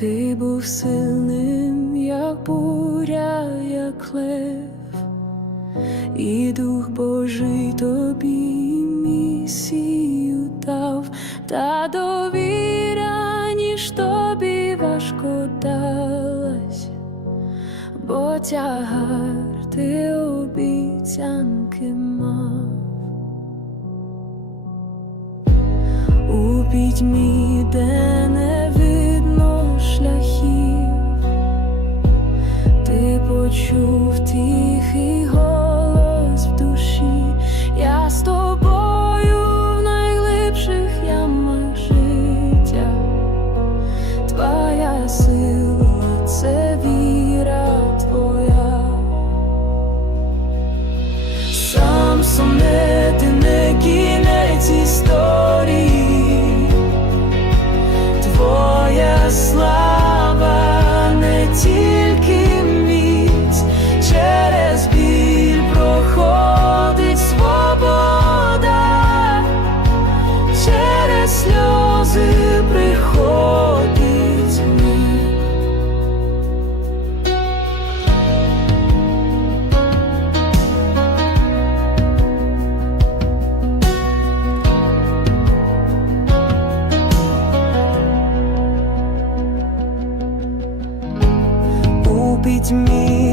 Ти був сильним, як буря, як лев, і дух Божий тобі місію дав, та довіра, ніж тобі важко далась, бо тягар ти обіцянки мав. У пітьмі де не ти почув тихий голос. приходить свобода, через сльози приходить мир. У пітьмі